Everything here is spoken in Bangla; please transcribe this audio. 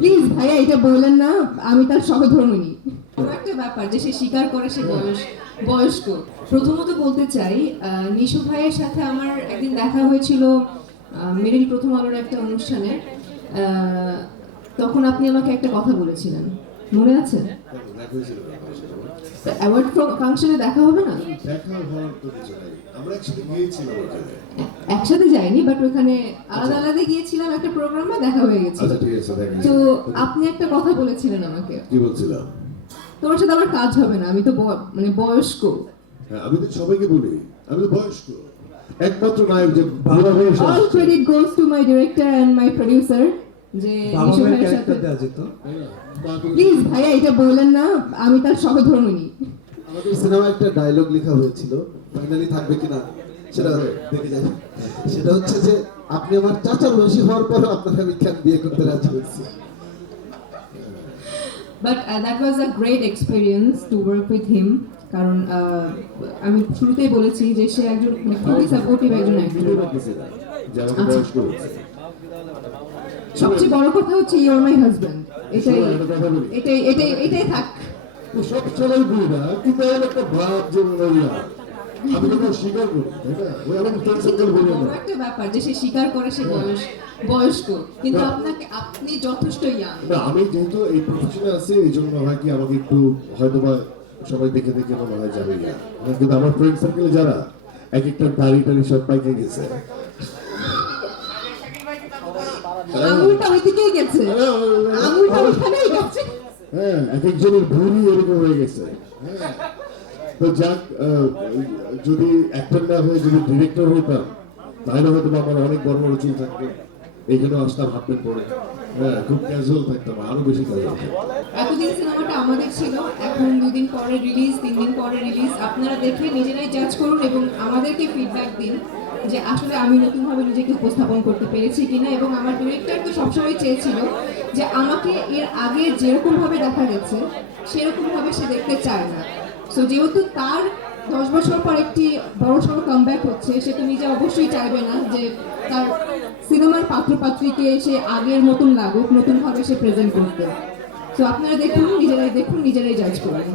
প্লিজ ভাইয়া এটা বললেন না, আমি তার সহধর্মিণী। একটা ব্যাপার যে সে স্বীকার করে সে বয়স্ক। প্রথমত বলতে চাই, নিশু ভাইয়ের সাথে আমার একদিন দেখা হয়েছিল মেরিল প্রথম আলোর একটা অনুষ্ঠানে। তখন আপনি আমাকে একটা কথা বলেছিলেন, মনে আছে? অ্যাওয়ার্ড ফাংশনে দেখা হবে না? একসাথে যাইনি, বাট ওখানে আলাদা আলাদা গিয়েছিলাম একটা প্রোগ্রামে, দেখা হয়ে গেছে। তো আপনি একটা কথা বলেছিলেন আমাকে। কি বলছিলাম? তোমার সাথে আমার কাজ হবে না, আমি তো মানে বয়স্ক। হ্যাঁ, আমি তো সবাইকে বলি আমি তো বয়স্ক। একমাত্র নায়ক যে ভালোভাবে all credit goes to my director and my producer, যে নিশু ভাইয়ের সাথে। প্লিজ ভাইয়া এটা বললেন না, আমি তার সহধর্মিণী। আমাদের সিনেমায় একটা ডায়লগ লেখা হয়েছিল, ফাইনালি থাকবে কিনা সেটা দেখে যাই। সেটা হচ্ছে যে আপনি আমার চাচার বয়সী হওয়ার পর আপনাকে আমি কেন বিয়ে করতে রাজি হয়েছি। But that was a great experience to work with him, কারণ আমি শুরুতেই বলেছি যে সে একজন খুবই সাপোর্টিভ একজন অ্যাক্টর। সবচেয়ে বড় কথা হচ্ছে ইউ আর মাই হাজব্যান্ড। এটাই থাক। সব চলাই বলি না, কিন্তু একটা ভাব যে আমি তো স্বীকার করি, তাই না? ওই আমার ফ্রেন্ড সার্কেল বলি না। একটা ব্যাপার যে সে স্বীকার করে সে বয়স্ক, কিন্তু আপনি যথেষ্ট ইয়াং। না, আমি যেহেতু এই প্রফেশনে আছি, এই জন্য হয় কি আমাকে একটু হয়তোবা সবাই দেখে দেখে মনে হয় যাবে না, কিন্তু আমার ফ্রেন্ড সার্কেলে যারা এক একটা দাড়ি টাড়ি সব পাইকে গেছে, আঙুলটা ওই দিকেই গেছে, আঙুলটা ওখানেই গেছে। হ্যাঁ, এক একজনের ভুঁড়ি এরকম হয়ে গেছে। হ্যাঁ, তো যাক, যদি অ্যাক্টর না হয়ে যদি ডিরেক্টর হইতাম, তাহলে হয়তো আমার অনেক বড় বড় চুল থাকতো, এইখানে আসতাম হাফ প্যান্ট পরে। হ্যাঁ, খুব ক্যাজুয়াল থাকতাম, আরো বেশি ক্যাজুয়াল থাকতাম। এতদিন সিনেমাটা আমাদের ছিল, এখন 2 দিন পরে রিলিজ, 3 দিন পরে রিলিজ। আপনারা দেখে নিজেরাই জাজ করুন এবং আমাদেরকে ফিডব্যাক দিন যে আসলে আমি নতুনভাবে নিজেকে উপস্থাপন করতে পেরেছি কিনা। এবং আমার ডিরেক্টর তো সবসময় চেয়েছিল যে আমাকে এর আগে যেরকম ভাবে দেখা গেছে সেরকম ভাবে সে দেখতে চায় না। সো যেহেতু তার 10 বছর পর একটি বড়সড় কামব্যাক হচ্ছে, সে তো নিজে অবশ্যই চাইবে না যে তার সিনেমার পাত্রপাত্রীকে সে আগের মতন লাগুক, নতুন ভাবে সে প্রেজেন্ট করতে। তো আপনারা দেখুন, নিজেরাই জাজ করুন।